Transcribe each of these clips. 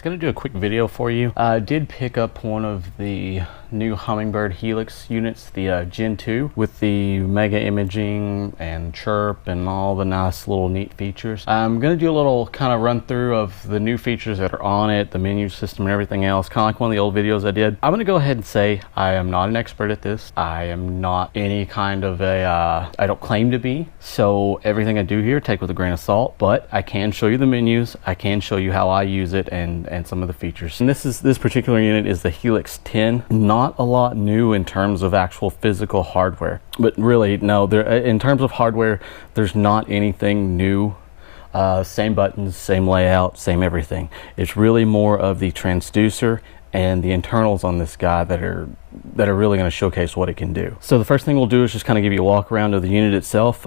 guys, gonna do a quick video for you. I did pick up one of the new Humminbird Helix units, the Gen 2, with the mega imaging and Chirp and all the nice little neat features. I'm gonna do a little kind of run through of the new features that are on it, the menu system and everything else, kind of like one of the old videos I did. I'm gonna go ahead and say I am not an expert at this. I am not any kind of a, I don't claim to be, so everything I do here take with a grain of salt, but I can show you the menus, I can show you how I use it and some of the features. And this particular unit is the Helix 10. Not a lot new in terms of actual physical hardware, but really no, in terms of hardware, there's not anything new. Same buttons, same layout, same everything. It's really more of the transducer and the internals on this guy that are really going to showcase what it can do. So the first thing we'll do is just kind of give you a walk around of the unit itself,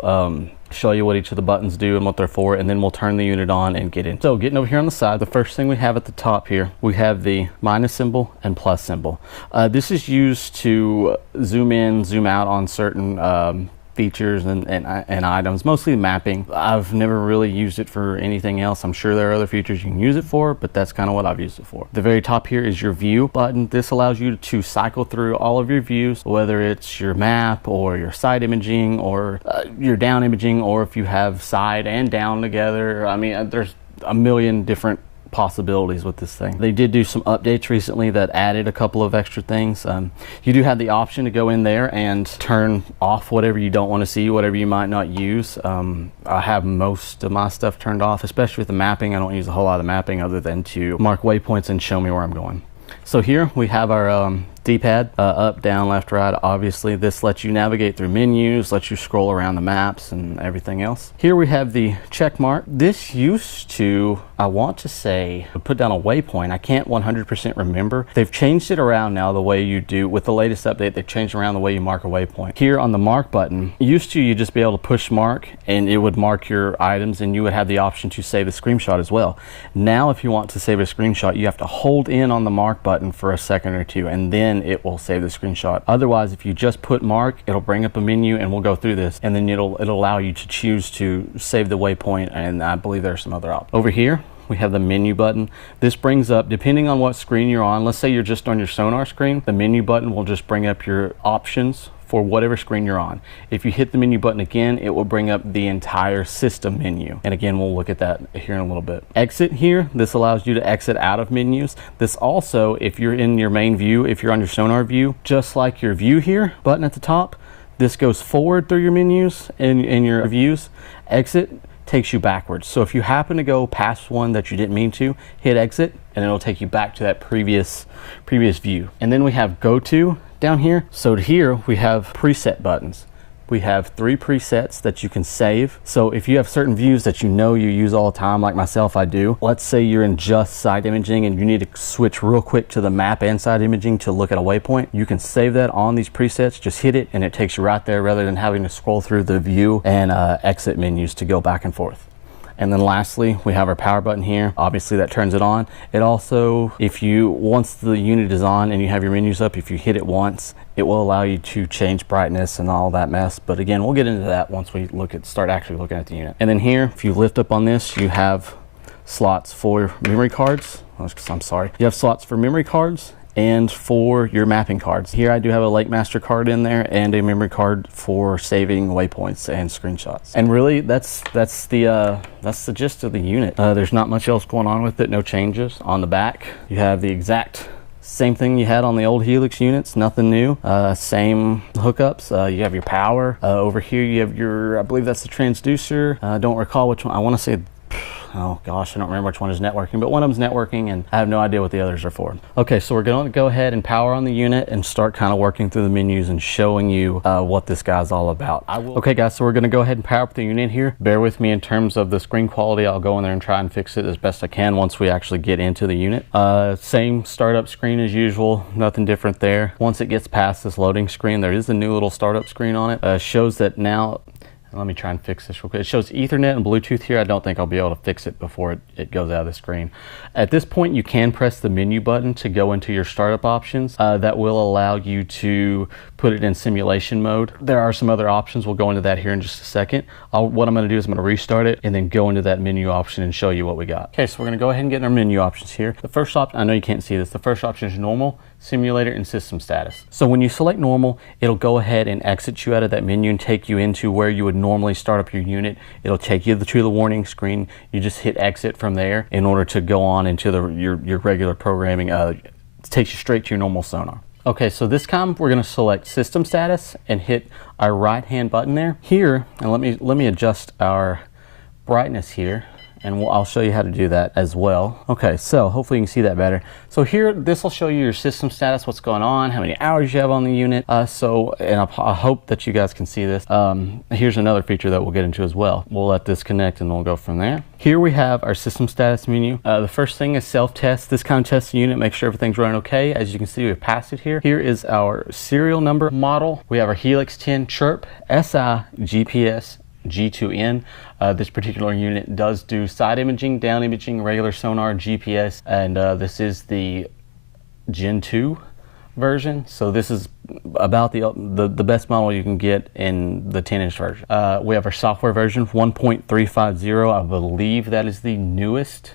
show you what each of the buttons do and what they're for, and then we'll turn the unit on and get in. So getting over here on the side, the first thing we have at the top here, we have the minus symbol and plus symbol. This is used to zoom in, zoom out on certain features and items, mostly mapping. I've never really used it for anything else. I'm sure there are other features you can use it for, but that's kind of what I've used it for. The very top here is your view button. This allows you to cycle through all of your views, whether it's your map or your side imaging or your down imaging, or if you have side and down together. I mean, there's a million different possibilities with this thing. They did do some updates recently that added a couple of extra things. You do have the option to go in there and turn off whatever you don't want to see, whatever you might not use. I have most of my stuff turned off, especially with the mapping. I don't use a whole lot of mapping other than to mark waypoints and show me where I'm going. So here we have our D-pad, up, down, left, right. Obviously this lets you navigate through menus, lets you scroll around the maps and everything else. Here we have the check mark. This used to, I want to say, put down a waypoint. I can't 100% remember. They've changed it around now the way you do. With the latest update, they've changed around the way you mark a waypoint. Here on the mark button, used to you just be able to push mark and it would mark your items and you would have the option to save a screenshot as well. Now if you want to save a screenshot, you have to hold in on the mark button for a second or two and then it will save the screenshot. Otherwise, if you just put mark, it'll bring up a menu and we'll go through this and then it'll allow you to choose to save the waypoint, and I believe there's some other options. Over here we have the menu button. This brings up, depending on what screen you're on, let's say you're just on your Sonar screen, the menu button will just bring up your options for whatever screen you're on. If you hit the menu button again, it will bring up the entire system menu. And again, we'll look at that here in a little bit. Exit here, this allows you to exit out of menus. This also, if you're in your main view, if you're on your Sonar view, just like your view here button at the top, this goes forward through your menus and your views. Exit takes you backwards. So if you happen to go past one that you didn't mean to, hit exit and it'll take you back to that previous view. And then we have go to down here. So here we have preset buttons. We have 3 presets that you can save. So if you have certain views that you know you use all the time, like myself, I do. Let's say you're in just side imaging and you need to switch real quick to the map and side imaging to look at a waypoint. You can save that on these presets, just hit it and it takes you right there rather than having to scroll through the view and exit menus to go back and forth. And then lastly, we have our power button here. Obviously that turns it on. It also, once the unit is on and you have your menus up, if you hit it once, it will allow you to change brightness and all that mess. But again, we'll get into that once we start actually looking at the unit. And then here, if you lift up on this, you have slots for memory cards. I'm sorry. You have slots for memory cards and for your mapping cards. Here I do have a LakeMaster card in there and a memory card for saving waypoints and screenshots. And really that's the gist of the unit. There's not much else going on with it, no changes. On the back, you have the exact same thing you had on the old Helix units, nothing new. Same hookups. You have your power. Over here you have your, I believe that's the transducer. I don't recall which one. I want to say, oh gosh, I don't remember which one is networking, but one of them's networking and I have no idea what the others are for. Okay, so we're going to go ahead and power on the unit and start kind of working through the menus and showing you what this guy's all about. Okay guys, so we're going to go ahead and power up the unit here. Bear with me in terms of the screen quality. I'll go in there and try and fix it as best I can once we actually get into the unit. Same startup screen as usual, nothing different there. Once it gets past this loading screen, there is a new little startup screen on it. Shows that now Let me try and fix this real quick. It shows Ethernet and Bluetooth here. I don't think I'll be able to fix it before it goes out of the screen. At this point, you can press the menu button to go into your startup options. That will allow you to put it in simulation mode. There are some other options. We'll go into that here in just a second. What I'm going to do is I'm going to restart it and then go into that menu option and show you what we got. Okay, so we're going to go ahead and get in our menu options here. The first option, I know you can't see this, the first option is normal, simulator, and system status. So when you select normal, it'll go ahead and exit you out of that menu and take you into where you would normally start up your unit. It'll take you to the warning screen. You just hit exit from there in order to go on into your regular programming. It takes you straight to your normal Sonar. Okay, so this time we're going to select system status and hit our right hand button there. Here, and let me adjust our brightness here, and I'll show you how to do that as well. Okay, so hopefully you can see that better. So here, this will show you your system status, what's going on, how many hours you have on the unit. And I hope that you guys can see this. Here's another feature that we'll get into as well. We'll let this connect and we'll go from there. Here we have our system status menu. The first thing is self-test. This kind of tests the unit, make sure everything's running okay. As you can see, we've passed it here. Here is our serial number model. We have our Helix 10 Chirp, SI, GPS, G2N. This particular unit does do side imaging, down imaging, regular sonar, GPS, and this is the Gen 2 version. So this is about the best model you can get in the 10-inch version. We have our software version 1.350. I believe that is the newest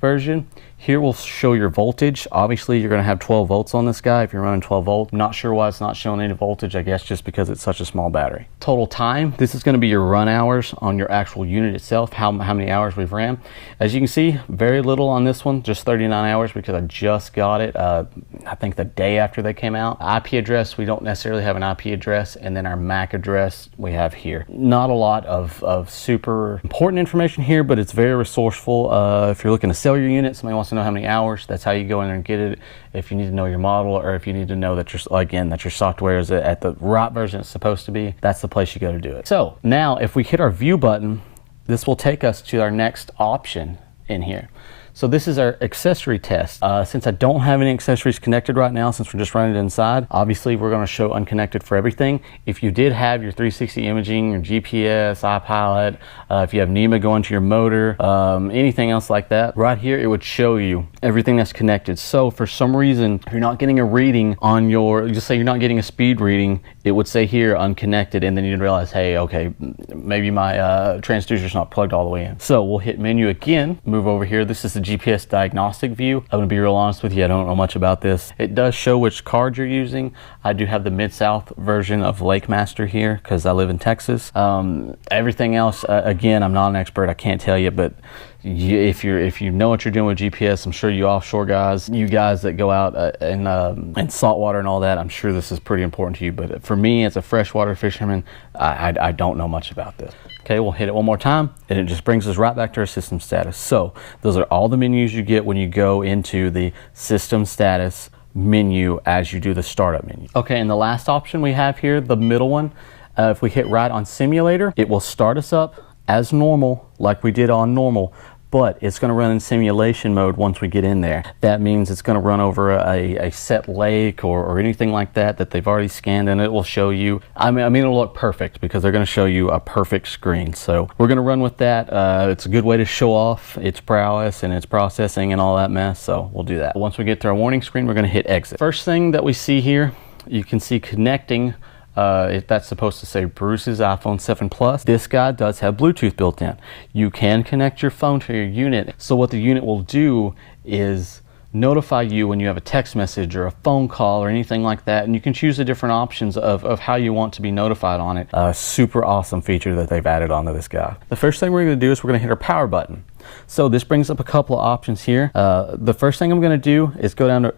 version. Here we'll show your voltage. Obviously you're going to have 12 volts on this guy if you're running 12 volt. I'm not sure why it's not showing any voltage. I guess just because it's such a small battery. Total time, this is going to be your run hours on your actual unit itself, how many hours we've ran. As you can see, very little on this one, just 39 hours because I just got it I think the day after they came out. IP address, we don't necessarily have an IP address, and then our MAC address we have here. Not a lot of super important information here, but it's very resourceful. If you're looking to sell your unit, somebody wants to know how many hours, that's how you go in there and get it. If you need to know your model, or if you need to know that your software is at the right version it's supposed to be, that's the place you go to do it. So now if we hit our view button, this will take us to our next option in here. So this is our accessory test. Since I don't have any accessories connected right now, since we're just running it inside, obviously we're going to show unconnected for everything. If you did have your 360 imaging, your GPS, iPilot, if you have NEMA going to your motor, anything else like that, right here it would show you everything that's connected. So for some reason, if you're not getting a reading on your, just say you're not getting a speed reading, it would say here unconnected, and then you'd realize, hey, okay, maybe my transducer's not plugged all the way in. So we'll hit menu again, move over here. This is the GPS diagnostic view. I'm gonna be real honest with you, I don't know much about this. It does show which card you're using. I do have the Mid-South version of LakeMaster here because I live in Texas. Everything else, again, I'm not an expert, I can't tell you, but if you know what you're doing with GPS, I'm sure you offshore guys, you guys that go out in saltwater and all that, I'm sure this is pretty important to you. But for me, as a freshwater fisherman, I don't know much about this. Okay, we'll hit it one more time, and it just brings us right back to our system status. So those are all the menus you get when you go into the system status menu as you do the startup menu. Okay, and the last option we have here, the middle one, if we hit right on simulator, it will start us up as normal, like we did on normal, but it's going to run in simulation mode once we get in there. That means it's going to run over a set lake or anything like that they've already scanned, and it will show you, I mean it'll look perfect because they're going to show you a perfect screen. So we're going to run with that. It's a good way to show off its prowess and its processing and all that mess, so we'll do that. Once we get to our warning screen, we're going to hit exit. First thing that we see here, you can see connecting. If that's supposed to say Bruce's iPhone 7 Plus, this guy does have Bluetooth built in. You can connect your phone to your unit. So what the unit will do is notify you when you have a text message or a phone call or anything like that, and you can choose the different options of how you want to be notified on it. Super awesome feature that they've added onto this guy. The first thing we're going to do is we're going to hit our power button. So this brings up a couple of options here. The first thing I'm going to do is go down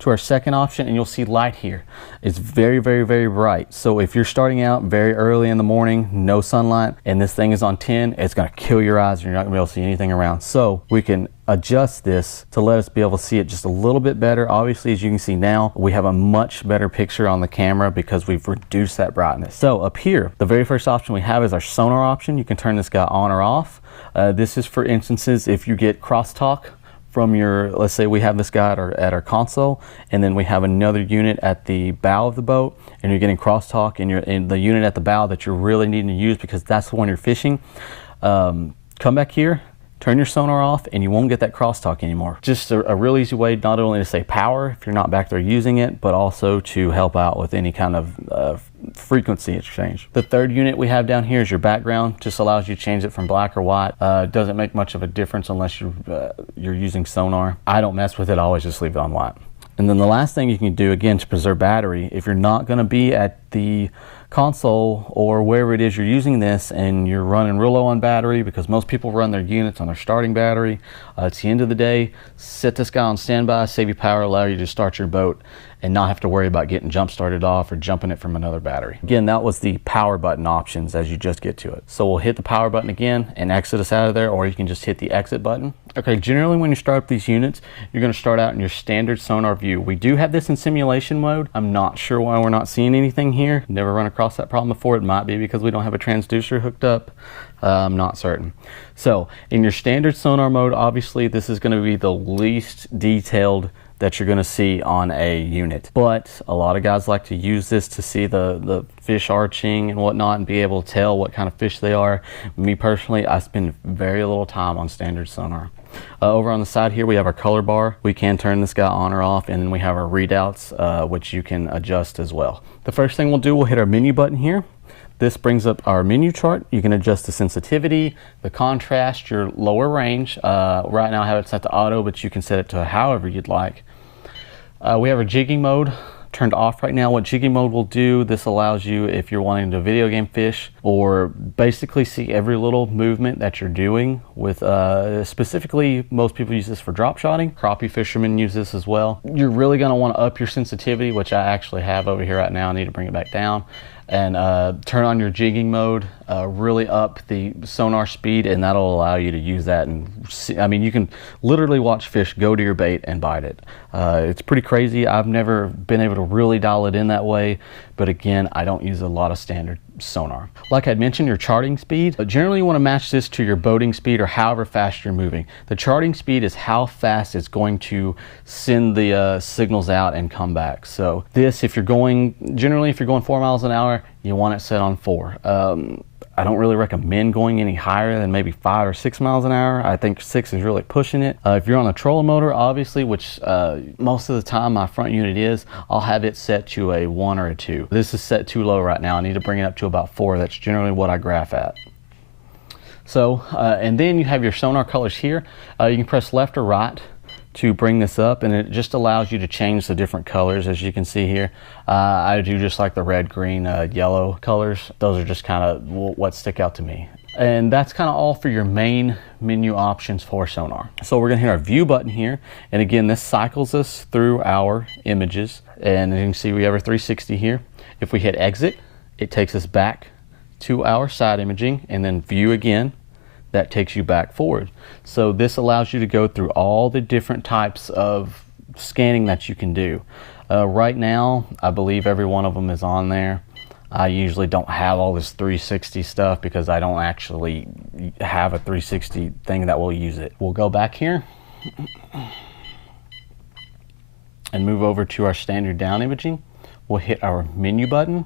to our second option, and you'll see light here. It's very, very, very bright. So if you're starting out very early in the morning, no sunlight, and this thing is on 10, it's going to kill your eyes and you're not going to be able to see anything around. So we can adjust this to let us be able to see it just a little bit better. Obviously, as you can see now, we have a much better picture on the camera because we've reduced that brightness. So up here, the very first option we have is our sonar option. You can turn this guy on or off. This is for instances if you get crosstalk from your, let's say we have this guy at our console, and then we have another unit at the bow of the boat, and you're getting crosstalk in the unit at the bow that you're really needing to use because that's the one you're fishing, come back here, turn your sonar off, and you won't get that crosstalk anymore. Just a real easy way not only to save power if you're not back there using it, but also to help out with any kind of frequency exchange. The third unit we have down here is your background. Just allows you to change it from black or white. Doesn't make much of a difference unless you're using sonar. I don't mess with it. I always just leave it on white. And then the last thing you can do, again, to preserve battery, if you're not going to be at the console or wherever it is you're using this and you're running real low on battery, because most people run their units on their starting battery, it's the end of the day, set this guy on standby, save you power, allow you to start your boat and not have to worry about getting jump started off or jumping it from another battery. Again, that was the power button options as you just get to it. So we'll hit the power button again and exit us out of there, or you can just hit the exit button. Okay, generally when you start up these units, you're gonna start out in your standard sonar view. We do have this in simulation mode. I'm not sure why we're not seeing anything here. Never run across that problem before. It might be because we don't have a transducer hooked up. I'm not certain. So in your standard sonar mode, obviously this is gonna be the least detailed that you're going to see on a unit, but a lot of guys like to use this to see the fish arching and whatnot and be able to tell what kind of fish they are. Me personally, I spend very little time on standard sonar. Over on the side here we have our color bar. We can turn this guy on or off, and then we have our readouts, which you can adjust as well. The first thing we'll do, we'll hit our menu button here. This brings up our menu chart. You can adjust the sensitivity, the contrast, your lower range. Right now I have it set to auto, but you can set it to however you'd like. We have our jigging mode turned off right now. What jigging mode will do, this allows you, if you're wanting to video game fish or basically see every little movement that you're doing with, specifically most people use this for drop shotting. Crappie fishermen use this as well. You're really gonna wanna up your sensitivity, which I actually have over here right now. I need to bring it back down. And turn on your jigging mode, really up the sonar speed, and that'll allow you to use that and see, I mean, you can literally watch fish go to your bait and bite it. It's pretty crazy. I've never been able to really dial it in that way, but again, I don't use a lot of standard sonar. Like I'd mentioned, your charting speed, generally you want to match this to your boating speed or however fast you're moving. The charting speed is how fast it's going to send the signals out and come back. So this, if you're going, generally if you're going 4 miles an hour, you want it set on 4. I don't really recommend going any higher than maybe 5 or 6 miles an hour. I think 6 is really pushing it. If you're on a trolling motor, obviously, which most of the time my front unit is, I'll have it set to a 1 or a 2. This is set too low right now. I need to bring it up to about 4. That's generally what I graph at. So, and then you have your sonar colors here. You can press left or right to bring this up, and it just allows you to change the different colors, as you can see here. I do just like the red, green, yellow colors. Those are just kind of what stick out to me. And that's kind of all for your main menu options for sonar. So we're gonna hit our view button here, and again, this cycles us through our images, and as you can see we have our 360 here. If we hit exit, it takes us back to our side imaging, and then view again, that takes you back forward. So this allows you to go through all the different types of scanning that you can do. Right now, I believe every one of them is on there. I usually don't have all this 360 stuff because I don't actually have a 360 thing that will use it. We'll go back here and move over to our standard down imaging. We'll hit our menu button.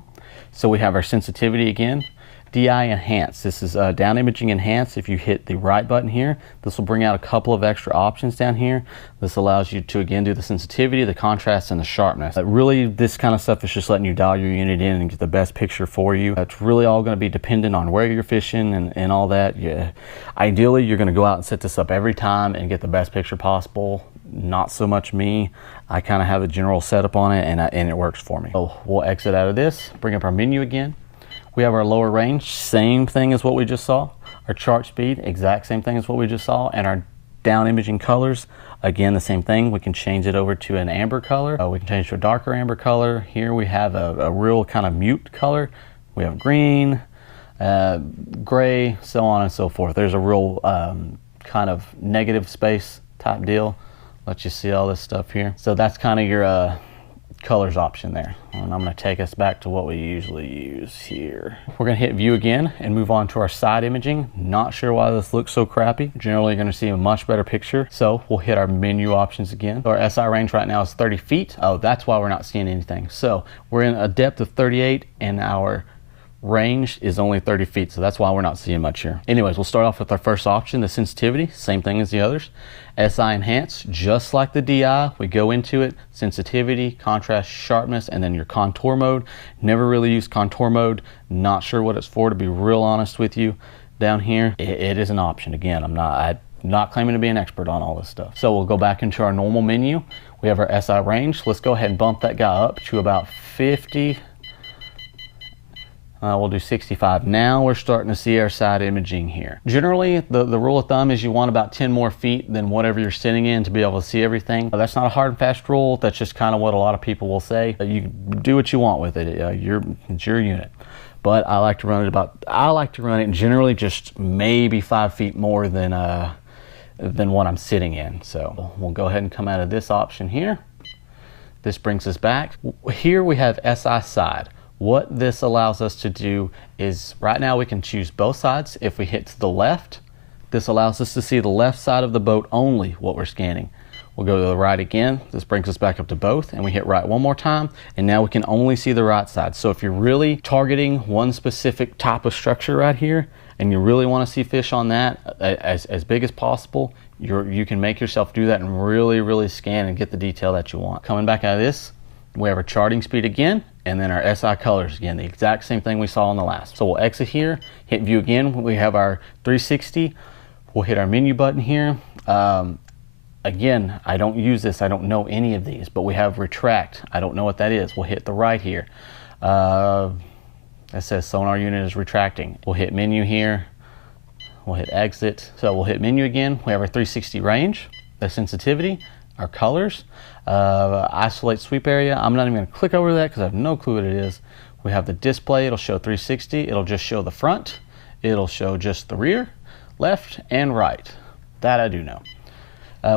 So we have our sensitivity again. DI enhance. This is down imaging enhance. If you hit the right button here, this will bring out a couple of extra options down here. This allows you to again do the sensitivity, the contrast, and the sharpness. Really, this kind of stuff is just letting you dial your unit in and get the best picture for you. It's really all going to be dependent on where you're fishing and all that. Yeah. Ideally, you're going to go out and set this up every time and get the best picture possible. Not so much me. I kind of have a general setup on it, and it works for me. So we'll exit out of this, bring up our menu again. We have our lower range, same thing as what we just saw. Our chart speed, exact same thing as what we just saw. And our down imaging colors, again, the same thing. We can change it over to an amber color. We can change to a darker amber color. Here we have a real kind of mute color. We have green, gray, so on and so forth. There's a real kind of negative space type deal. Let you see all this stuff here. So that's kind of your colors option there. And I'm going to take us back to what we usually use here. We're going to hit view again and move on to our side imaging. Not sure why this looks so crappy. Generally, you're going to see a much better picture. So we'll hit our menu options again. So our SI range right now is 30 feet. Oh, that's why we're not seeing anything. So we're in a depth of 38 and our range is only 30 feet, so that's why we're not seeing much here. Anyways, we'll start off with our first option, the sensitivity, same thing as the others. SI enhance, just like the DI, we go into it, sensitivity, contrast, sharpness, and then your contour mode. Never really used contour mode, not sure what it's for, to be real honest with you. Down here, it is an option. Again, I'm not claiming to be an expert on all this stuff. So we'll go back into our normal menu. We have our SI range. Let's go ahead and bump that guy up to about 50. We'll do 65. Now we're starting to see our side imaging here. Generally, the rule of thumb is you want about 10 more feet than whatever you're sitting in to be able to see everything. That's not a hard and fast rule. That's just kind of what a lot of people will say. You do what you want with it. It's your unit. But I like to run it generally just maybe 5 feet more than what I'm sitting in. So we'll go ahead and come out of this option here. This brings us back. Here we have SI side. What this allows us to do is, right now we can choose both sides. If we hit to the left, this allows us to see the left side of the boat only, what we're scanning. We'll go to the right again. This brings us back up to both, and we hit right one more time, and now we can only see the right side. So if you're really targeting one specific type of structure right here, and you really want to see fish on that as big as possible, you can make yourself do that and really scan and get the detail that you want. Coming back out of this, we have our charting speed again, and then our SI colors again, the exact same thing we saw on the last. So we'll exit here, hit view again. We have our 360. We'll hit our menu button here. Again, I don't use this. I don't know any of these, but we have retract. I don't know what that is. We'll hit the right here. It says sonar unit is retracting. We'll hit menu here. We'll hit exit. So we'll hit menu again. We have our 360 range, the sensitivity, our colors, isolate sweep area. I'm not even going to click over that because I have no clue what it is. We have the display. It'll show 360. It'll just show the front. It'll show just the rear, left, and right. That I do know.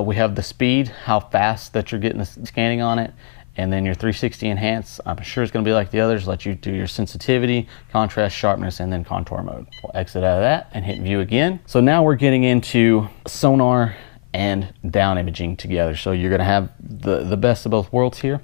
We have the speed, how fast that you're getting the scanning on it, and then your 360 enhance. I'm sure it's going to be like the others. Let you do your sensitivity, contrast, sharpness, and then contour mode. We'll exit out of that and hit view again. So now we're getting into sonar and down imaging together. So you're going to have the best of both worlds here.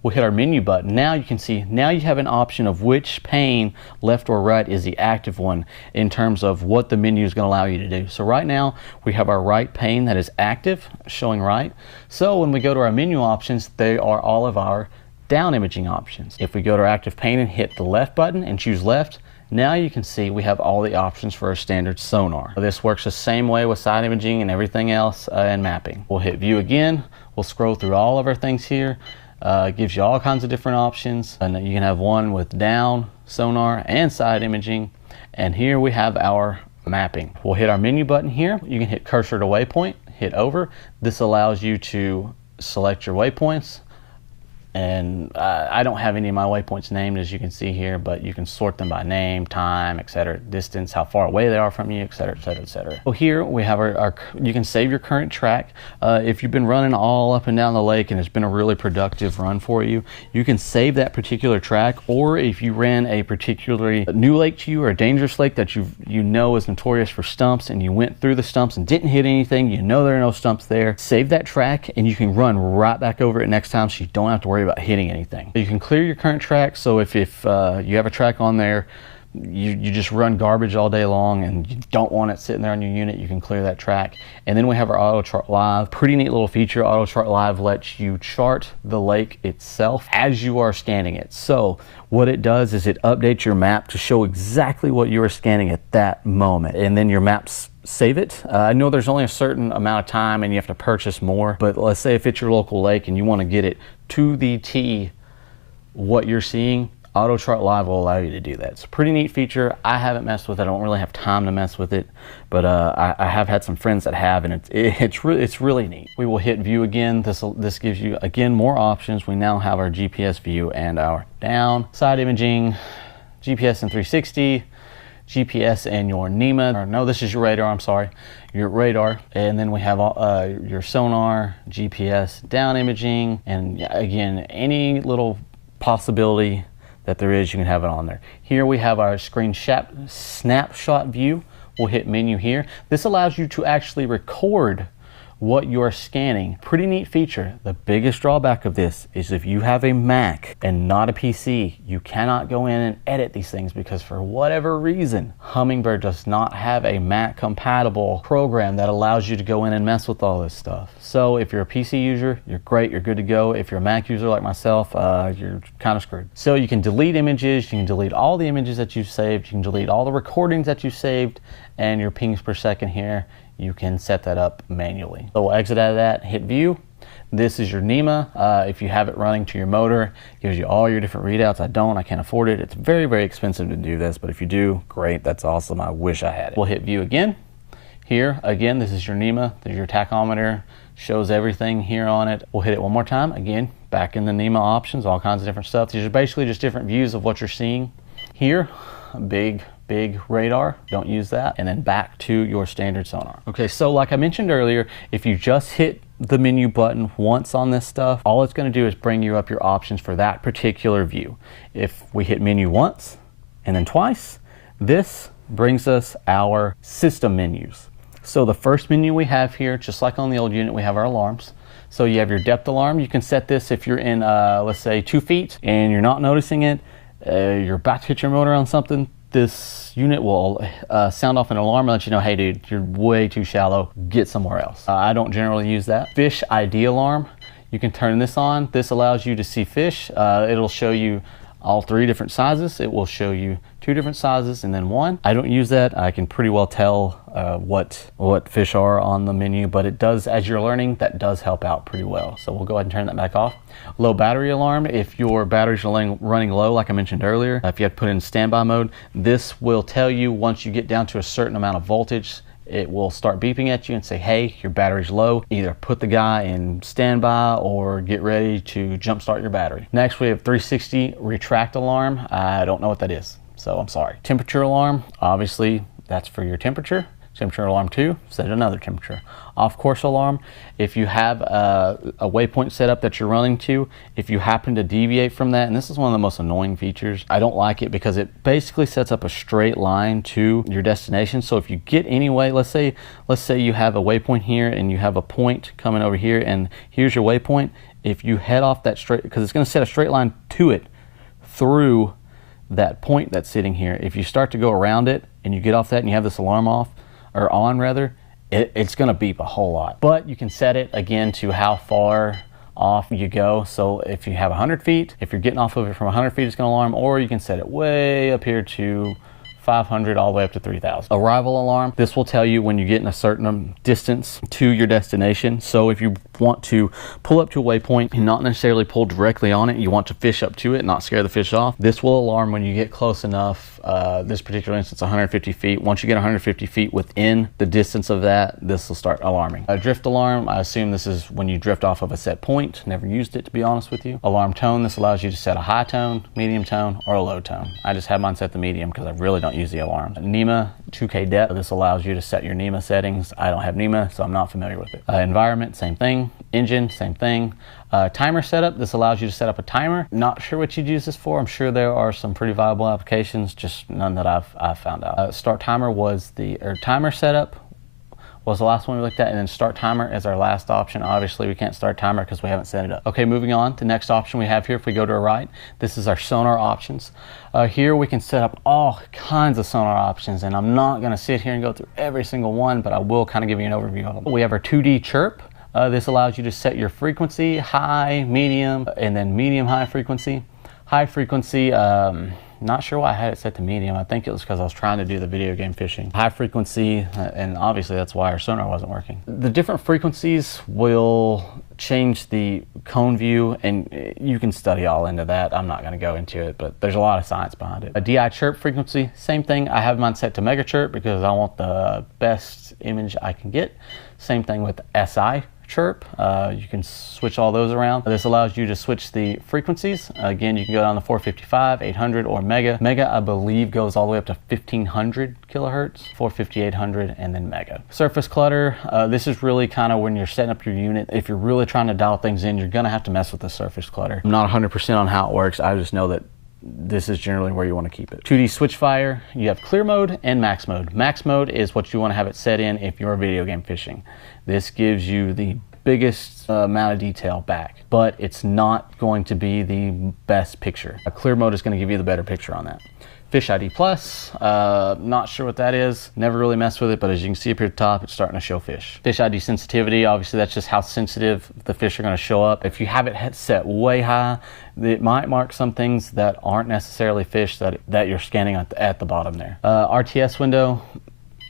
We'll hit our menu button. Now you can see, now you have an option of which pane, left or right, is the active one in terms of what the menu is going to allow you to do. So right now we have our right pane that is active, showing right. So when we go to our menu options, they are all of our down imaging options. If we go to our active pane and hit the left button and choose left, now you can see we have all the options for our standard sonar. This works the same way with side imaging and everything else and mapping. We'll hit view again. We'll scroll through all of our things here. It gives you all kinds of different options, and you can have one with down, sonar, and side imaging. And here we have our mapping. We'll hit our menu button here. You can hit cursor to waypoint, hit over. This allows you to select your waypoints. And I don't have any of my waypoints named, as you can see here, but you can sort them by name, time, etc., distance, how far away they are from you, etc., etc., etc. So here we have you can save your current track. If you've been running all up and down the lake and it's been a really productive run for you, you can save that particular track. Or if you ran a particularly new lake to you or a dangerous lake that you know is notorious for stumps, and you went through the stumps and didn't hit anything, you know there are no stumps there, save that track and you can run right back over it next time, so you don't have to worry about hitting anything. You can clear your current track. So if you have a track on there, you just run garbage all day long and you don't want it sitting there on your unit, you can clear that track. And then we have our auto chart live. Pretty neat little feature. Auto chart live lets you chart the lake itself as you are scanning it. So what it does is it updates your map to show exactly what you are scanning at that moment, and then your maps save it. I know there's only a certain amount of time and you have to purchase more, but let's say if it's your local lake and you want to get it to the T what you're seeing, Auto Chart Live will allow you to do that. It's a pretty neat feature. I haven't messed with it. I don't really have time to mess with it, but I have had some friends that have, and it's really neat. We will hit view again. This gives you again more options. We now have our GPS view and our down, side imaging, GPS in 360, GPS and your NEMA, or no, this is your radar, I'm sorry, your radar. And then we have your sonar, GPS, down imaging, and again, any little possibility that there is, you can have it on there. Here we have our screen snapshot view. We'll hit menu here. This allows you to actually record what you're scanning. Pretty neat feature. The biggest drawback of this is if you have a Mac and not a PC, you cannot go in and edit these things because for whatever reason, Humminbird does not have a Mac compatible program that allows you to go in and mess with all this stuff. So if you're a PC user, you're great, you're good to go. If you're a Mac user like myself, you're kind of screwed. So you can delete images, you can delete all the images that you've saved, you can delete all the recordings that you've saved, and your pings per second here, you can set that up manually. So we'll exit out of that, hit view. This is your NEMA. If you have it running to your motor, it gives you all your different readouts. I don't, I can't afford it. It's very, very expensive to do this, but if you do, great, that's awesome. I wish I had it. We'll hit view again. Here, again, this is your NEMA. There's your tachometer, shows everything here on it. We'll hit it one more time. Again, back in the NEMA options, all kinds of different stuff. These are basically just different views of what you're seeing. Here, a big radar, don't use that, and then back to your standard sonar. Okay, so like I mentioned earlier, if you just hit the menu button once on this stuff, all it's going to do is bring you up your options for that particular view. If we hit menu once and then twice, this brings us our system menus. So the first menu we have here, just like on the old unit, we have our alarms. So you have your depth alarm. You can set this if you're in, let's say 2 feet and you're not noticing it, you're about to hit your motor on something, this unit will sound off an alarm and let you know, hey dude, you're way too shallow, get somewhere else. I don't generally use that. Fish ID alarm, you can turn this on. This allows you to see fish. It'll show you all 3 different sizes. It will show you 2 different sizes and then 1. I don't use that. I can pretty well tell what fish are on the menu, but it does, as you're learning, that does help out pretty well. So we'll go ahead and turn that back off. Low battery alarm, if your batteries are running low, like I mentioned earlier, if you have to put it in standby mode, this will tell you once you get down to a certain amount of voltage, it will start beeping at you and say, hey, your battery's low. Either put the guy in standby or get ready to jumpstart your battery. Next, we have 360 retract alarm. I don't know what that is, so I'm sorry. Temperature alarm, obviously that's for your temperature. Temperature alarm 2, set another temperature. Off course alarm, if you have a waypoint set up that you're running to, if you happen to deviate from that, and this is one of the most annoying features, I don't like it because it basically sets up a straight line to your destination. So if you get anyway, let's say you have a waypoint here and you have a point coming over here and here's your waypoint. If you head off that straight, because it's going to set a straight line to it through that point that's sitting here. If you start to go around it and you get off that and you have this alarm off, or on rather, it's gonna beep a whole lot. But you can set it again to how far off you go. So if you have 100 feet, if you're getting off of it from 100 feet, it's gonna alarm, or you can set it way up here to 500 all the way up to 3,000. Arrival alarm, this will tell you when you get in a certain distance to your destination. So if you want to pull up to a waypoint and not necessarily pull directly on it, you want to fish up to it, not scare the fish off, this will alarm when you get close enough. This particular instance, 150 feet. Once you get 150 feet within the distance of that, this will start alarming. A drift alarm, I assume this is when you drift off of a set point. Never used it, to be honest with you. Alarm tone, this allows you to set a high tone, medium tone, or a low tone. I just have mine set the medium because I really don't use the alarms. NEMA 2K depth, this allows you to set your NEMA settings. I don't have NEMA, so I'm not familiar with it. Environment, same thing. Engine, same thing. Timer setup, this allows you to set up a timer. Not sure what you'd use this for. I'm sure there are some pretty viable applications, just none that I've found out. Start timer was timer setup was the last one we looked at, and then start timer is our last option. Obviously we can't start timer because we haven't set it up. Okay, moving on, the next option we have here, if we go to our right, this is our sonar options. Here we can set up all kinds of sonar options, and I'm not gonna sit here and go through every single one, but I will kind of give you an overview of them. We have our 2D chirp. This allows you to set your frequency, high, medium, and then medium high frequency. High frequency, not sure why I had it set to medium. I think it was because I was trying to do the video game fishing. High frequency, and obviously that's why our sonar wasn't working. The different frequencies will change the cone view, and you can study all into that. I'm not going to go into it, but there's a lot of science behind it. A DI chirp frequency, same thing. I have mine set to mega chirp because I want the best image I can get. Same thing with SI Chirp. You can switch all those around. This allows you to switch the frequencies. Again, you can go down to 455, 800, or mega. Mega, I believe, goes all the way up to 1500 kilohertz, 450, 800, and then mega. Surface clutter, this is really kind of when you're setting up your unit. If you're really trying to dial things in, you're gonna have to mess with the surface clutter. I'm not 100% on how it works. I just know that this is generally where you want to keep it. 2D switch fire, you have clear mode and max mode. Max mode is what you want to have it set in if you're video game fishing. This gives you the biggest amount of detail back, but it's not going to be the best picture. A clear mode is going to give you the better picture on that. Fish ID Plus, not sure what that is. Never really messed with it, but as you can see up here at the top, it's starting to show fish. Fish ID sensitivity, obviously that's just how sensitive the fish are gonna show up. If you have it set way high, it might mark some things that aren't necessarily fish that you're scanning at the bottom there. RTS window,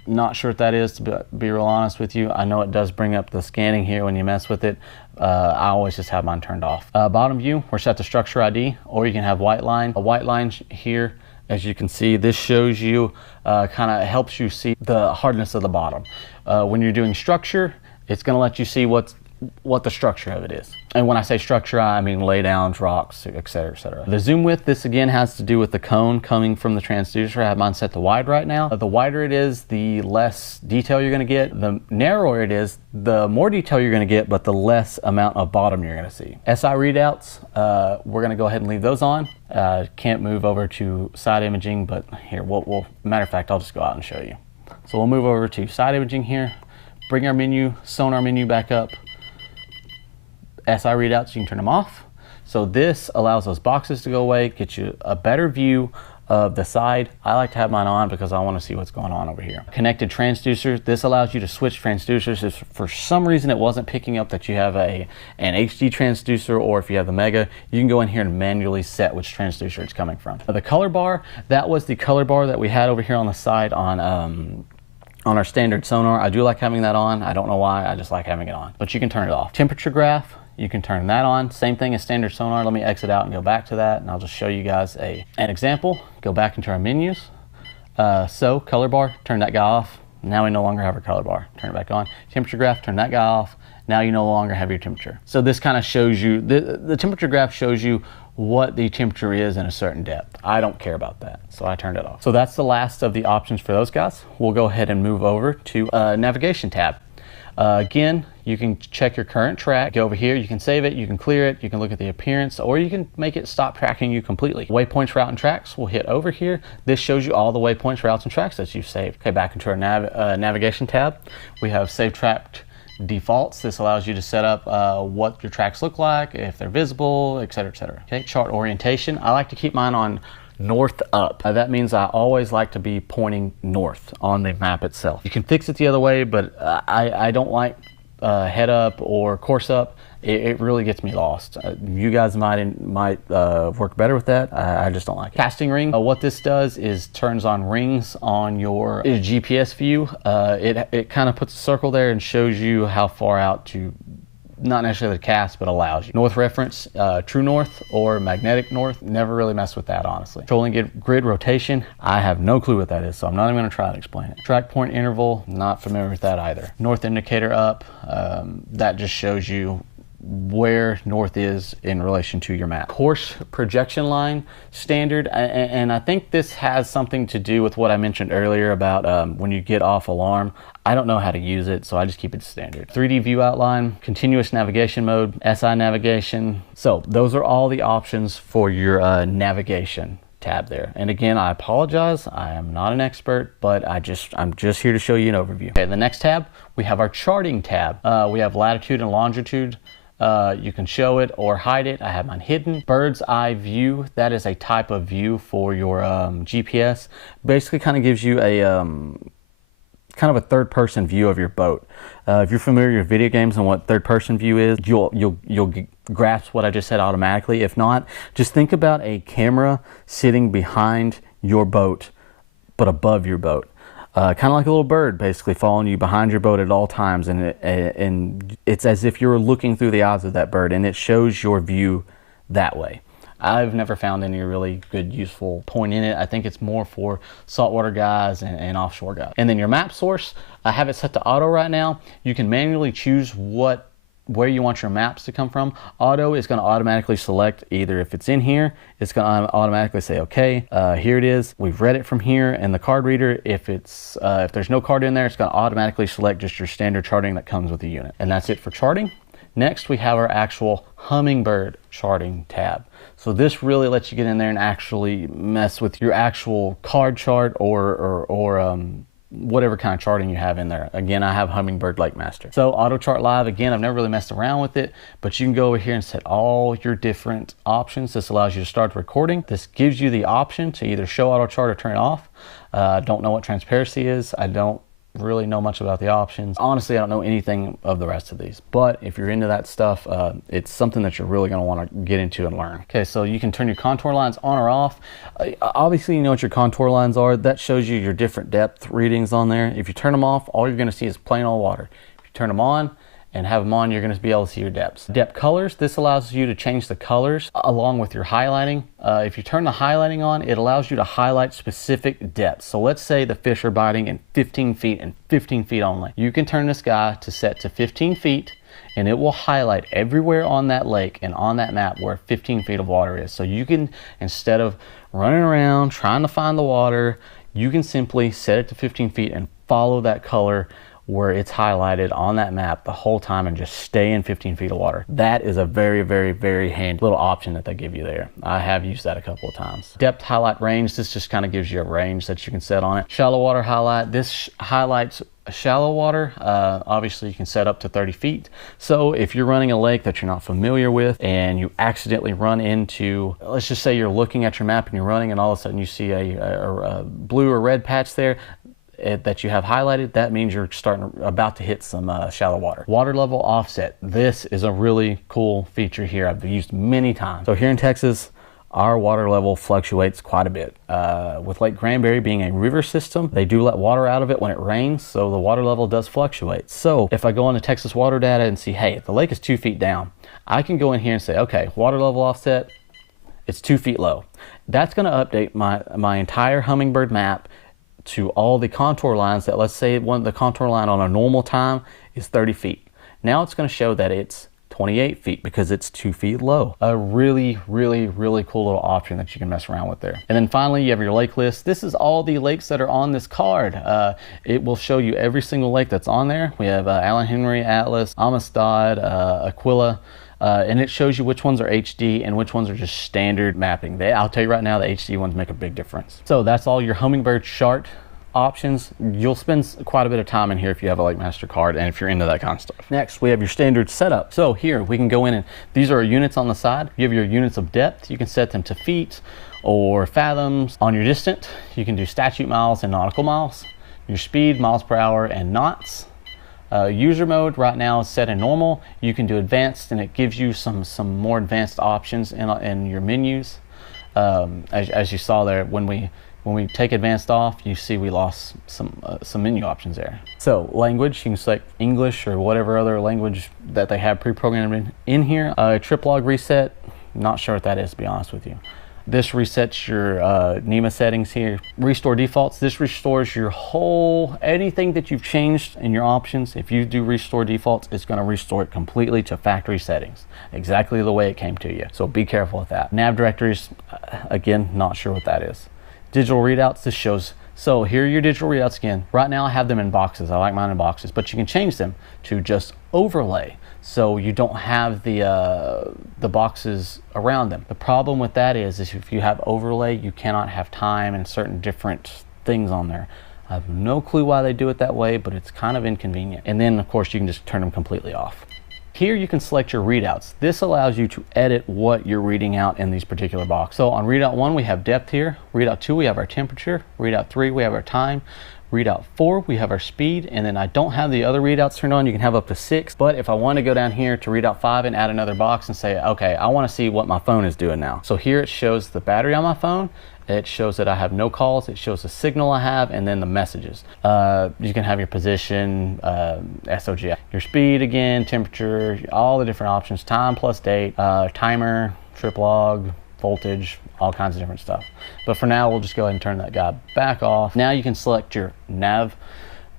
not sure what that is, to be real honest with you. I know it does bring up the scanning here when you mess with it. I always just have mine turned off. Bottom view, we're set to structure ID, or you can have white line. A white line here, as you can see, this shows you, kind of helps you see the hardness of the bottom. When you're doing structure, it's going to let you see what the structure of it is. And when I say structure, I mean laydowns, rocks, etc., etc. The zoom width, this again has to do with the cone coming from the transducer. I have mine set to wide right now. The wider it is, the less detail you're going to get. The narrower it is, the more detail you're going to get, but the less amount of bottom you're going to see. SI readouts, we're going to go ahead and leave those on. Can't move over to side imaging, but here, matter of fact, I'll just go out and show you. So we'll move over to side imaging here, bring our menu, sonar menu back up. SI readouts, you can turn them off. So this allows those boxes to go away, get you a better view of the side. I like to have mine on because I want to see what's going on over here. Connected transducers, this allows you to switch transducers. If for some reason it wasn't picking up that you have an HD transducer, or if you have the mega, you can go in here and manually set which transducer it's coming from. The color bar, that was the color bar that we had over here on the side on our standard sonar. I do like having that on. I don't know why, I just like having it on, but you can turn it off. Temperature graph, you can turn that on. Same thing as standard sonar. Let me exit out and go back to that, and I'll just show you guys an example. Go back into our menus. So color bar, turn that guy off. Now we no longer have our color bar. Turn it back on. Temperature graph, turn that guy off. Now you no longer have your temperature. So this kind of shows you, the temperature graph shows you what the temperature is in a certain depth. I don't care about that, so I turned it off. So that's the last of the options for those guys. We'll go ahead and move over to navigation tab. Again, you can check your current track. Go over here, you can save it, you can clear it, you can look at the appearance, or you can make it stop tracking you completely. Waypoints, route, and tracks, we'll hit over here. This shows you all the waypoints, routes, and tracks that you've saved. Okay, back into our navigation tab. We have save tracked defaults. This allows you to set up what your tracks look like, if they're visible, etc., etc. Okay, chart orientation. I like to keep mine on north up. That means I always like to be pointing north on the map itself. You can fix it the other way, but I don't like head up or course up. It really gets me lost. You guys might work better with that. I just don't like it. Casting ring. What this does is turns on rings on your GPS view. It kind of puts a circle there and shows you how far out to, not necessarily cast, but allows you. North reference, true north or magnetic north. Never really messed with that, honestly. Controlling grid rotation, I have no clue what that is, so I'm not even gonna try to explain it. Track point interval, not familiar with that either. North indicator up, that just shows you where north is in relation to your map. Course projection line standard, and I think this has something to do with what I mentioned earlier about when you get off alarm. I don't know how to use it, so I just keep it standard. 3D view outline, continuous navigation mode, SI navigation. So those are all the options for your navigation tab there. And again, I apologize, I am not an expert, but I'm just here to show you an overview. Okay, the next tab, we have our charting tab. We have latitude and longitude. You can show it or hide it. I have mine hidden. Bird's eye view, that is a type of view for your GPS. Basically kind of gives you a kind of a third-person view of your boat. If you're familiar with video games and what third-person view is, you'll grasp what I just said automatically. If not, just think about a camera sitting behind your boat, but above your boat. Kind of like a little bird basically following you behind your boat at all times, and it's as if you're looking through the eyes of that bird, and it shows your view that way. I've never found any really good useful point in it. I think it's more for saltwater guys and offshore guys. And then your map source, I have it set to auto right now. You can manually choose what where you want your maps to come from. Auto is going to automatically select either if it's in here, it's going to automatically say, okay, here it is. We've read it from here, and the card reader, if there's no card in there, it's going to automatically select just your standard charting that comes with the unit. And that's it for charting. Next, we have our actual Humminbird charting tab. So this really lets you get in there and actually mess with your actual card chart or whatever kind of charting you have in there. Again, I have Humminbird LakeMaster. So auto chart live, again, I've never really messed around with it, but you can go over here and set all your different options. This allows you to start recording. This gives you the option to either show auto chart or turn it off. Don't know what transparency is. I don't really know much about the options. Honestly, I don't know anything of the rest of these, but if you're into that stuff, it's something that you're really going to want to get into and learn. Okay, so you can turn your contour lines on or off. Obviously, you know what your contour lines are. That shows you your different depth readings on there. If you turn them off, all you're going to see is plain old water. If you turn them on and have them on, you're going to be able to see your depths. Depth colors, this allows you to change the colors along with your highlighting. If you turn the highlighting on, it allows you to highlight specific depths. So let's say the fish are biting in 15 feet and 15 feet only. You can turn this guy to set to 15 feet and it will highlight everywhere on that lake and on that map where 15 feet of water is. So you can, instead of running around trying to find the water, you can simply set it to 15 feet and follow that color where it's highlighted on that map the whole time and just stay in 15 feet of water. That is a very, very, very handy little option that they give you there. I have used that a couple of times. Depth highlight range, this just kind of gives you a range that you can set on it. Shallow water highlight, this highlights shallow water. Obviously you can set up to 30 feet. So if you're running a lake that you're not familiar with and you accidentally run into, let's just say you're looking at your map and you're running and all of a sudden you see a blue or red patch there that you have highlighted, that means you're about to hit some shallow water. Water level offset. This is a really cool feature here I've used many times. So here in Texas, our water level fluctuates quite a bit. With Lake Granbury being a river system, they do let water out of it when it rains, so the water level does fluctuate. So if I go into Texas water data and see, hey, if the lake is 2 feet down, I can go in here and say, okay, water level offset, it's 2 feet low. That's gonna update my entire Humminbird map to all the contour lines that, let's say the contour line on a normal time is 30 feet. Now it's going to show that it's 28 feet because it's 2 feet low. A really, really, really cool little option that you can mess around with there. And then finally, you have your lake list. This is all the lakes that are on this card. It will show you every single lake that's on there. We have Allen Henry, Atlas, Amistad, Aquila, and it shows you which ones are HD and which ones are just standard mapping. I'll tell you right now, the HD ones make a big difference. So that's all your Humminbird chart options. You'll spend quite a bit of time in here if you have a LakeMaster card and if you're into that kind of stuff. Next, we have your standard setup. So here we can go in and these are our units on the side. You have your units of depth. You can set them to feet or fathoms. On your distant, you can do statute miles and nautical miles. Your speed, miles per hour, and knots. User mode right now is set in normal. You can do advanced and it gives you some more advanced options in your menus. As you saw there, when we take advanced off, you see we lost some menu options there. So language, you can select English or whatever other language that they have pre-programmed in here. Trip log reset, not sure what that is, to be honest with you. This resets your NEMA settings here. Restore defaults, this restores your anything that you've changed in your options. If you do restore defaults, it's gonna restore it completely to factory settings, exactly the way it came to you. So be careful with that. Nav directories, again, not sure what that is. Digital readouts, this shows, so here are your digital readouts again. Right now I have them in boxes, I like mine in boxes, but you can change them to just overlay. So you don't have the boxes around them. The problem with that is if you have overlay, you cannot have time and certain different things on there. I have no clue why they do it that way, but it's kind of inconvenient. And then of course you can just turn them completely off. Here you can select your readouts. This allows you to edit what you're reading out in these particular boxes. So on readout 1, we have depth here. Readout 2, we have our temperature. Readout 3, we have our time. Readout 4, we have our speed, and then I don't have the other readouts turned on. You can have up to 6, but if I want to go down here to readout 5 and add another box and say, okay, I want to see what my phone is doing now. So here it shows the battery on my phone. It shows that I have no calls. It shows the signal I have and then the messages. You can have your position, SOG, your speed again, temperature, all the different options, time plus date, timer, trip log, voltage, all kinds of different stuff. But for now, we'll just go ahead and turn that guy back off. Now you can select your nav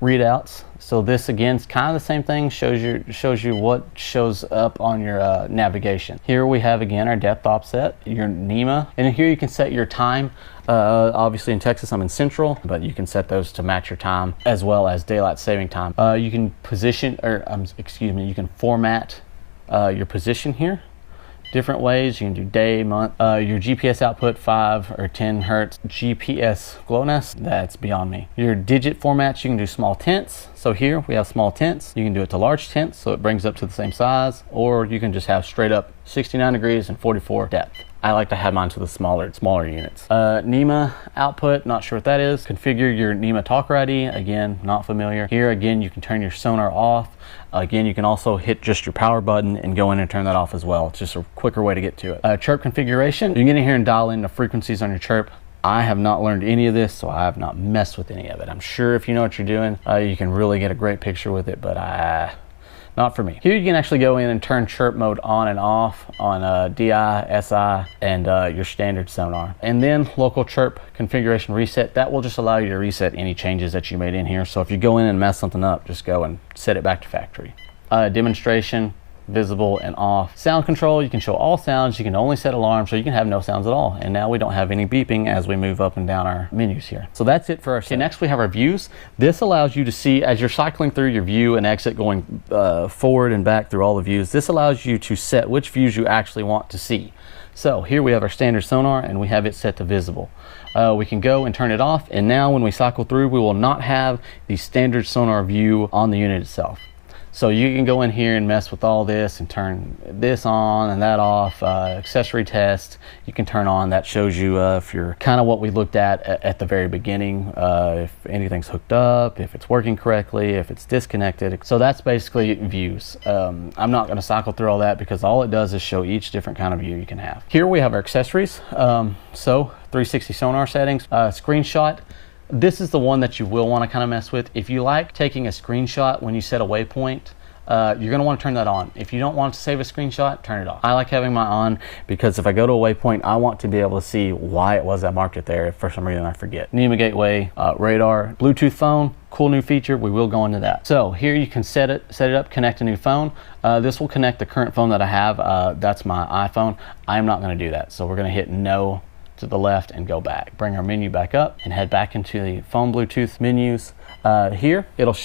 readouts. So this again is kind of the same thing, shows you what shows up on your navigation. Here we have again our depth offset, your NEMA, and here you can set your time. Obviously in Texas I'm in Central, but you can set those to match your time as well as daylight saving time. You can position, or you can format your position here different ways. You can do day, month. Your GPS output 5 or 10 hertz. GPS GLONASS, that's beyond me. Your digit formats, you can do small tenths. So here we have small tenths. You can do it to large tenths, so it brings up to the same size, or you can just have straight up 69 degrees and 44 depth. I like to have mine to the smaller units. NEMA output, not sure what that is. Configure your NEMA talker ID, again, not familiar. Here again, you can turn your sonar off. Again, you can also hit just your power button and go in and turn that off as well. It's just a quicker way to get to it. Chirp configuration, you can get in here and dial in the frequencies on your chirp. I have not learned any of this, so I have not messed with any of it. I'm sure if you know what you're doing, you can really get a great picture with it, but not for me. Here you can actually go in and turn chirp mode on and off on DI, SI, and your standard sonar. And then local chirp configuration reset, that will just allow you to reset any changes that you made in here. So if you go in and mess something up, just go and set it back to factory. Demonstration, visible and off. Sound control, you can show all sounds, you can only set alarms, so you can have no sounds at all. And now we don't have any beeping as we move up and down our menus here. So that's it for our setup. Next we have our views. This allows you to see, as you're cycling through your view and exit, going forward and back through all the views, this allows you to set which views you actually want to see. So here we have our standard sonar and we have it set to visible. We can go and turn it off, and now when we cycle through, we will not have the standard sonar view on the unit itself. So you can go in here and mess with all this and turn this on and that off. Accessory test, you can turn on. That shows you if you're kind of what we looked at the very beginning, if anything's hooked up, if it's working correctly, if it's disconnected. So that's basically views. I'm not going to cycle through all that because all it does is show each different kind of view you can have. Here we have our accessories. So 360 sonar settings, screenshot. This is the one that you will want to kind of mess with. If you like taking a screenshot when you set a waypoint, you're going to want to turn that on. If you don't want to save a screenshot, turn it off. I like having mine on because if I go to a waypoint, I want to be able to see why it was I marked it there if for some reason I forget. NEMA gateway, radar, Bluetooth phone, cool new feature. We will go into that. So here you can set it up, connect a new phone. This will connect the current phone that I have. That's my iPhone. I'm not going to do that. So we're going to hit no to the left and go back. Bring our menu back up and head back into the phone Bluetooth menus. Here it'll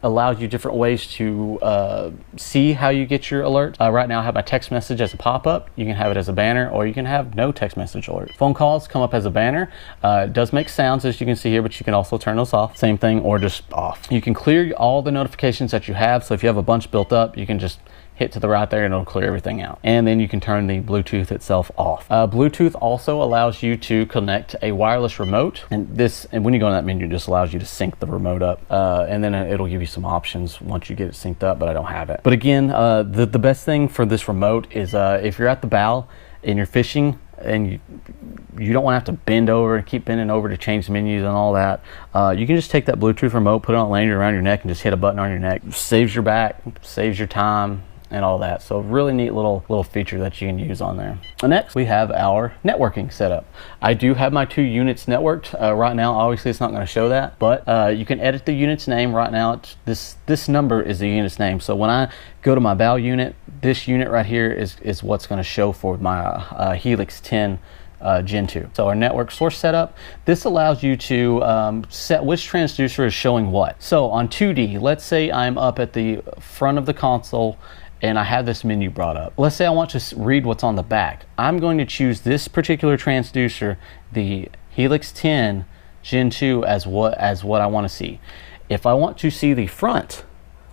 allows you different ways to see how you get your alert. Right now I have my text message as a pop-up. You can have it as a banner, or you can have no text message alert. Phone calls come up as a banner. It does make sounds, as you can see here, but you can also turn those off. Same thing, or just off. You can clear all the notifications that you have. So if you have a bunch built up, you can just hit to the right there and it'll clear everything out. And then you can turn the Bluetooth itself off. Bluetooth also allows you to connect a wireless remote, and when you go in that menu, it just allows you to sync the remote up, and then it'll give you some options once you get it synced up, but I don't have it. But again, the best thing for this remote is if you're at the bow and you're fishing and you don't want to have to bend over and keep bending over to change menus and all that, you can just take that Bluetooth remote, put it on, land it around your neck, and just hit a button on your neck. Saves your back, saves your time, and all that. So really neat little feature that you can use on there. And next we have our networking setup. I do have my 2 units networked right now. Obviously it's not going to show that, but you can edit the unit's name. Right now this number is the unit's name. So when I go to my bow unit, this unit right here is what's going to show for my Helix 10 Gen 2. So our network source setup, this allows you to set which transducer is showing what. So on 2D, let's say I'm up at the front of the console and I have this menu brought up. Let's say I want to read what's on the back. I'm going to choose this particular transducer, the Helix 10 Gen 2, as what I want to see. If I want to see the front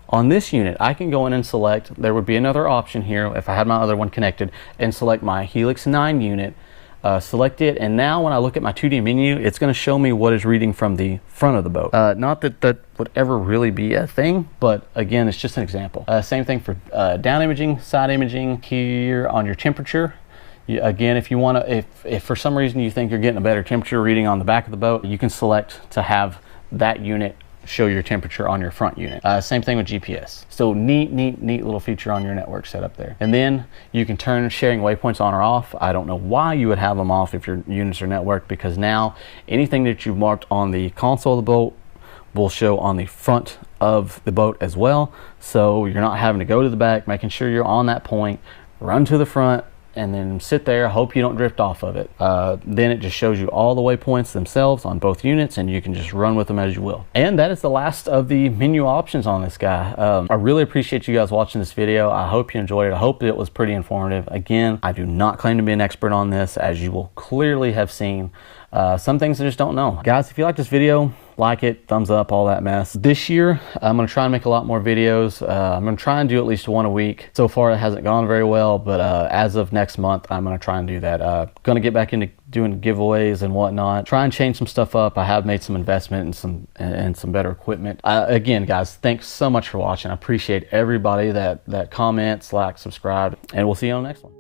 on this unit, I can go in and select, there would be another option here if I had my other one connected, and select my Helix 9 unit, select it, and now when I look at my 2D menu, it's going to show me what is reading from the front of the boat. Not that that would ever really be a thing, but again, it's just an example. Same thing for down imaging, side imaging. Here on your temperature, again, if you want to, if for some reason you think you're getting a better temperature reading on the back of the boat, you can select to have that unit show your temperature on your front unit. Same thing with GPS. So neat little feature on your network setup there. And then you can turn sharing waypoints on or off. I don't know why you would have them off if your units are networked, because now anything that you've marked on the console of the boat will show on the front of the boat as well. So you're not having to go to the back, making sure you're on that point, run to the front, and then sit there, hope you don't drift off of it. Then it just shows you all the waypoints themselves on both units, and you can just run with them as you will. And that is the last of the menu options on this guy. I really appreciate you guys watching this video. I hope you enjoyed it. I hope it was pretty informative. Again, I do not claim to be an expert on this, as you will clearly have seen. Some things I just don't know. Guys, if you like this video, like it, thumbs up, all that mess. This year, I'm gonna try and make a lot more videos. I'm gonna try and do at least one a week. So far, it hasn't gone very well, but as of next month, I'm gonna try and do that. Gonna get back into doing giveaways and whatnot. Try and change some stuff up. I have made some investment in some better equipment. Again, guys, thanks so much for watching. I appreciate everybody that comments, likes, subscribe, and we'll see you on the next one.